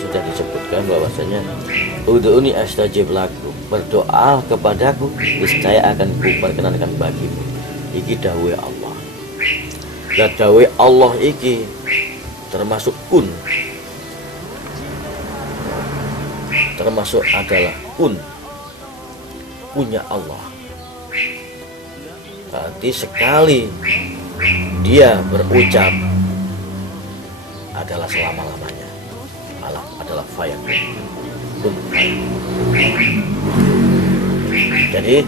sudah disebutkan bahwasanya ud'uni astajib lakum, berdoa kepadaku niscaya akan kuperkenankan bagimu. Iki dawuhe Allah. Lah dawuhe Allah iki termasuk kun, termasuk adalah kun, punya Allah. Berarti sekali dia berucap adalah selama-lamanya, adalah fayakun, kun. Jadi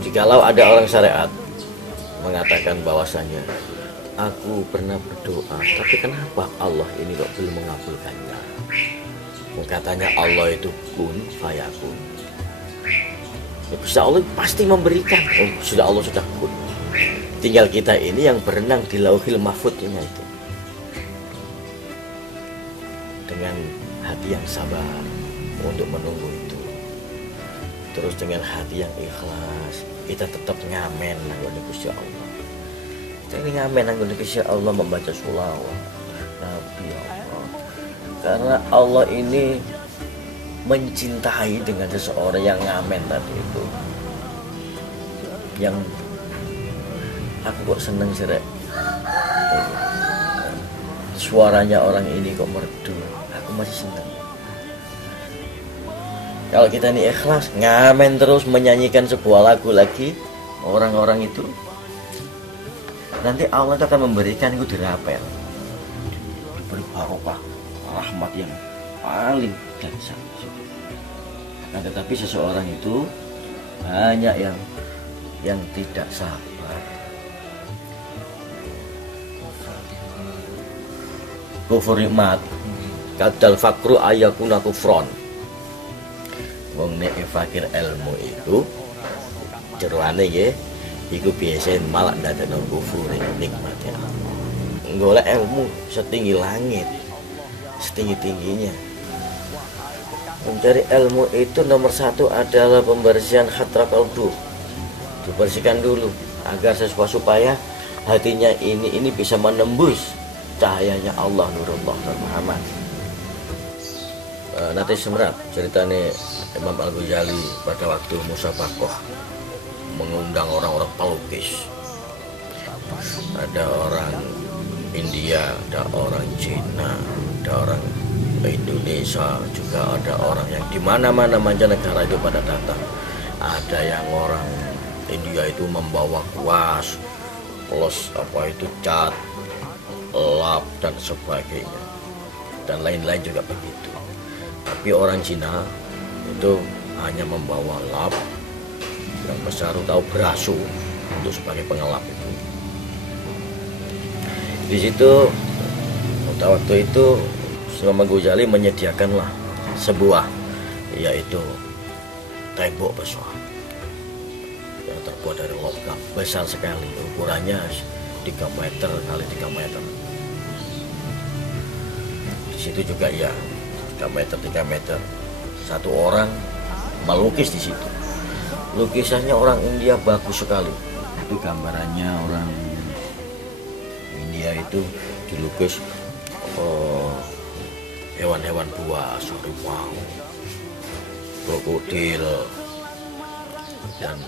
jikalau ada orang syariat mengatakan bahwasanya aku pernah berdoa, tapi kenapa Allah ini kok belum mengabulkannya? Katanya Allah itu kun fayakun. Bisa Allah pasti memberikan. Oh, sudah Allah sudah kun. Tinggal kita ini yang berenang di lauhil mahfudnya itu dengan hati yang sabar untuk menunggu itu. Terus dengan hati yang ikhlas kita tetap ngamen nanggung Gusti Allah. Kita ini ngamen nanggung Gusti Allah membaca sholawat Nabi Allah. Karena Allah ini mencintai dengan seseorang yang ngamen tadi itu. Yang aku kok seneng sih Rek, suaranya orang ini kok merdu, aku masih seneng. Kalau kita ini ikhlas ngamen terus menyanyikan sebuah lagu lagi, orang-orang itu nanti Allah itu akan memberikan itu dirapel, diberi barokah rahmat yang paling dahsyat. Nah, tetapi seseorang itu banyak yang tidak sabar. Kufur nikmat kadal fakru ayakuna kufron. Wong nek fakir ilmu itu jeroane nggih iku biasa malah ndadekno kufur nikmat ya. Golek ilmu setinggi langit, setinggi-tingginya. Mencari ilmu itu nomor satu adalah pembersihan hatra qalbu. Dibersihkan dulu agar supaya hatinya ini bisa menembus cahayanya Allah, nurullah Muhammad. Nanti semrat ceritanya Imam Al-Ghazali pada waktu musabakoh mengundang orang-orang pelukis. Ada orang India, ada orang Cina, ada orang Indonesia, juga ada orang yang di mana-mana mancanegara itu pada datang. Ada yang orang India itu membawa kuas, plus apa itu cat, lap dan sebagainya, dan lain-lain juga begitu. Tapi orang Cina itu hanya membawa lap yang besar atau brasu untuk sebagai pengelap itu. Di situ pada waktu itu Imam Ghazali menyediakanlah sebuah, yaitu tembok besar yang terbuat dari logam besar sekali, ukurannya 3 meter kali 3 meter. Di situ juga ya 3 meter. Satu orang melukis di situ. Lukisannya orang India bagus sekali. Itu gambarannya orang India itu dilukis hewan-hewan buas, harimau, krokodil, dan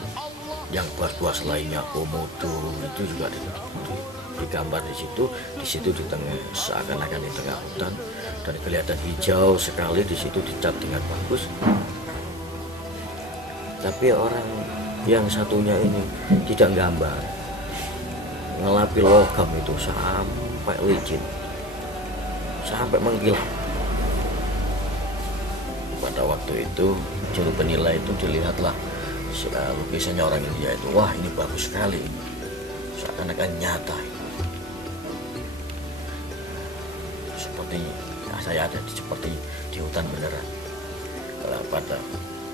yang buas-buas lainnya, komodo, itu juga digambar di situ. Di situ di tengah, seakan-akan di tengah hutan, dan kelihatan hijau sekali. Di situ dicat dengan bagus. Tapi orang yang satunya ini tidak gambar, ngelapi logam itu sampai licin, sampai mengkilap. Pada waktu itu juru penilai itu dilihatlah lukisannya orang India itu, wah ini bagus sekali, seakan-akan nyata, seperti saya ada seperti di hutan beneran.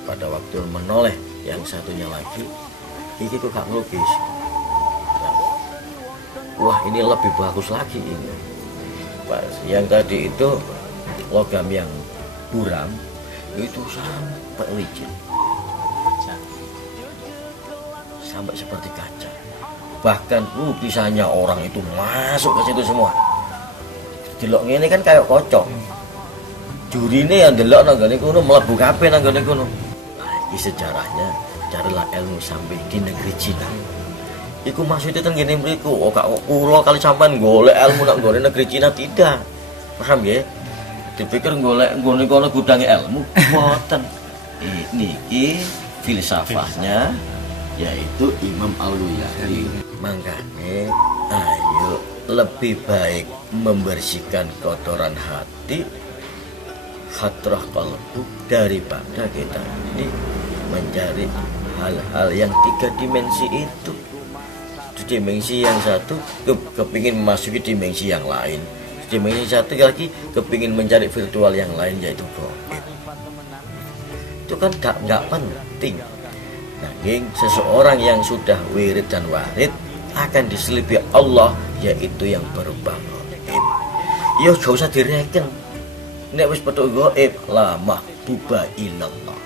Pada waktu menoleh yang satunya lagi, ini kok gak ngelukis, wah ini lebih bagus lagi ini. Yang tadi itu logam yang buram itu sampai licin, sampai seperti kaca. Bahkan lukisannya orang itu masuk ke situ semua. delok ngene kan kayak kocok. Jurine yang delok nang gone kono mlebu kabeh nang gone kono. Nah, iki sejarahnya carilah ilmu sampai di negeri Cina. Iku maksudnya teng ngene mriku, kok kula kali sampean golek ilmu nang gone negeri Cina tidak. Paham ya? Dipikir golek nggone kono gudange ilmu, mboten. Niki filsafahnya yaitu Imam Al-Ghazali. Makanya ayo lebih baik membersihkan kotoran hati, hatrah qalbu, daripada kita ini mencari hal-hal yang 3 dimensi itu. Di dimensi yang satu kepingin memasuki dimensi yang lain, dimensi satu lagi kepingin mencari virtual yang lain yaitu gaib. Itu kan nggak penting. Nanging seseorang yang sudah wirid dan warid akan diselipi Allah, yaitu yang berupa gaib. Ya gak usah direken. Nek wis petuk gaib, la mahbuba ilallah.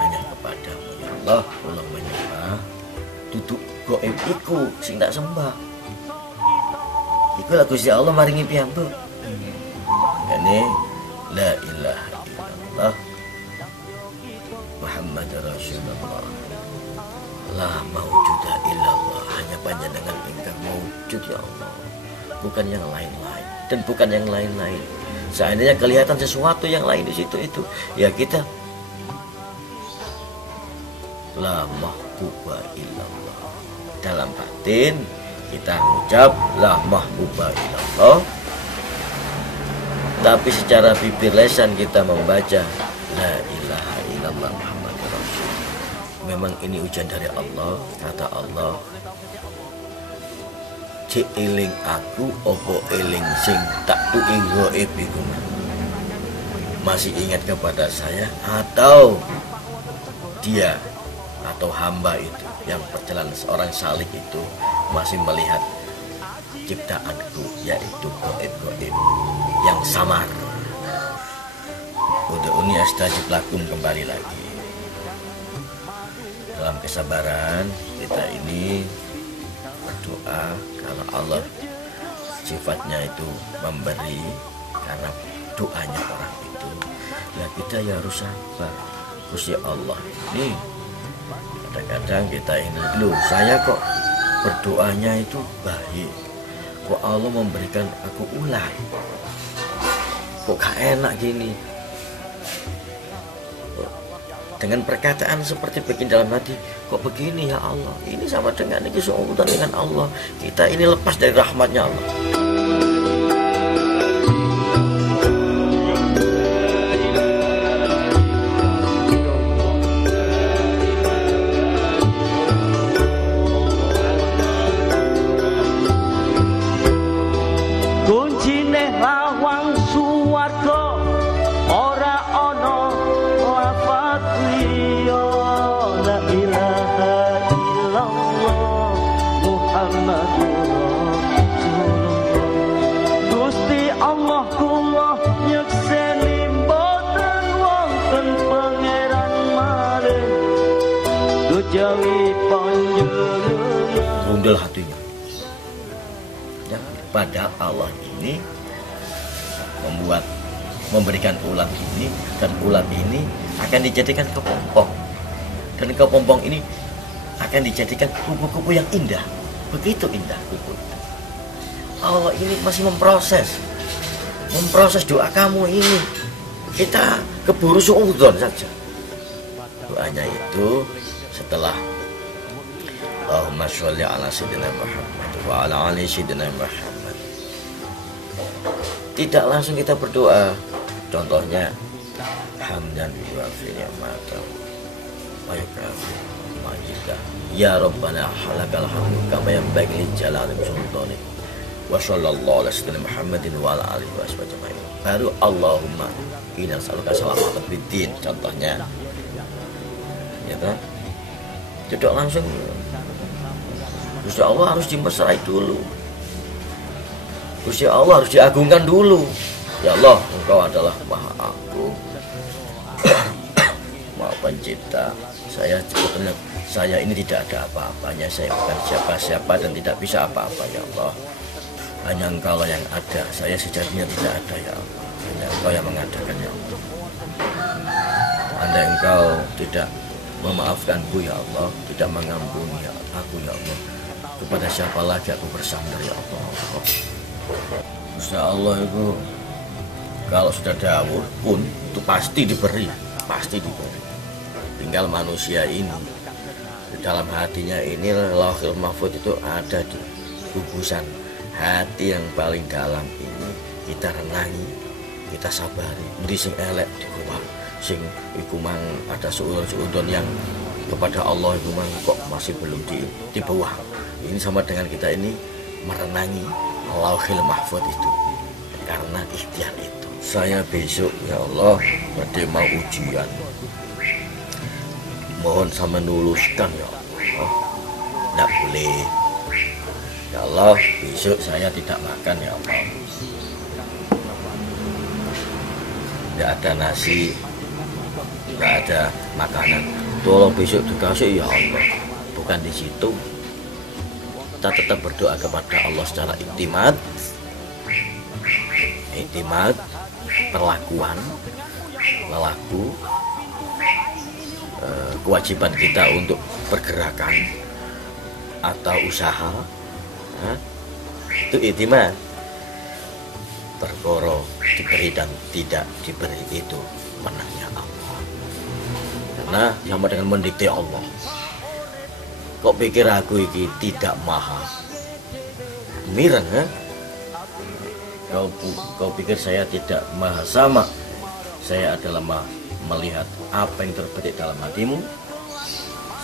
Hanya kepadamu ya Allah kula menyembah. Duduk gaib iku sing tak sembah. Iku lah Gusti Allah maringi piyambak. Ngene la ilaha illallah Muhammad Rasulullah, la maujuda illallah, hanya panjenengan ingkang maujud ya Allah, bukan yang lain-lain dan bukan yang lain-lain. Seandainya kelihatan sesuatu yang lain di situ itu, ya kita la mahbuba illallah. Dalam batin kita mengucap la mahbuba illallah, tapi secara bibir lisan kita membaca la ilaha illallah Muhammad Rasul. Memang ini ujian dari Allah. Kata Allah, cek eling aku opo eling sing tak tuing gaib iku. Masih ingat kepada saya atau dia atau hamba itu yang berjalan seorang salik itu masih melihat ciptaanku, yaitu gaib-gaib yang samar. Ud'uni astajib lakum, kembali lagi dalam kesabaran kita ini berdoa. Kalau Allah sifatnya itu memberi karena doanya orang itu, ya kita ya harus sabar. Gusti Allah ini kadang-kadang kita ini, loh saya kok berdoanya itu baik, kok Allah memberikan aku ular, kok gak enak gini. Dengan perkataan seperti begini dalam hati, kok begini ya Allah, ini sama dengan ini seutuhan dengan Allah, kita ini lepas dari rahmatnya Allah. Kuncine lawang suwarga ora ana lafaz liya, la ilaha illallah Muhammadur Rasulullah. Gusti Allah kula nyekseni boten wonten pangeran malih, kejawi panjenengan. Rundel hatinya. Padahal Allah ini memberikan ulat ini, dan ulat ini akan dijadikan kepompong, dan kepompong ini akan dijadikan kupu-kupu yang indah, begitu indah kupu itu. Allah ini masih memproses doa kamu ini. Kita keburu suudzon saja. Doanya itu setelah Allahumma sholli ala sayyidina Muhammad wa ala ali sayyidina Muhammad, tidak langsung kita berdoa. Contohnya hamdan wa ni'matan wa yukafi majidah ya rabbana halakal hamdu kama yanbaghi li jalali sultanik wa sallallahu ala sayyidina Muhammadin wa ala alihi wa sahbihi. Baru Allahumma inna nas'aluka salamatan bid-din, contohnya ya kan. Tidak langsung. Gusti Allah harus dimesrai dulu, Gusti Allah harus diagungkan dulu. Ya Allah, Engkau adalah Maha Agung, Maha Pencipta. Saya ini tidak ada apa-apanya, saya bukan siapa-siapa dan tidak bisa apa-apa ya Allah. Hanya Engkau yang ada, saya sejatinya tidak ada ya Allah. Hanya Engkau yang mengadakan ya Allah. Andai Engkau tidak memaafkanku ya Allah, tidak mengampuni ya aku ya Allah, kepada siapa lagi aku bersandar ya Allah. Insya Allah itu kalau sudah dawuh pun itu pasti diberi, pasti diberi. Tinggal manusia ini di dalam hatinya ini, Lauhul Mahfuz itu ada di gugusan hati yang paling dalam ini. Kita renangi, kita sabari, mesti sing elek dikuwang, sing iku mang ada seudon-seudon yang kepada Allah iku mang kok masih belum dibuang. Ini sama dengan kita ini merenangi Lauhul Mahfuz itu. Karena ikhtiar itu, saya besok ya Allah pada mau ujian, mohon sama nuluskan ya Allah. Tidak boleh ya Allah, besok saya tidak makan ya Allah, tidak ada nasi, tidak ada makanan, tolong besok dikasih ya Allah. Bukan di situ, kita tetap berdoa kepada Allah secara iktimat, perlakuan, melaku, kewajiban kita untuk pergerakan atau usaha, itu iktimat. Perkara diberi dan tidak diberi itu menangnya Allah. Karena sama dengan mendikte Allah. Kok pikir aku ini tidak maha mireng, Kau pikir saya tidak maha sama? Saya adalah melihat apa yang terbetik dalam hatimu.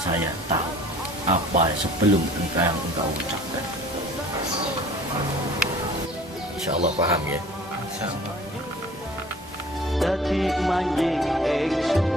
Saya tahu apa sebelum yang engkau ucapkan. Insya Allah paham ya. Dadi manjing ingsun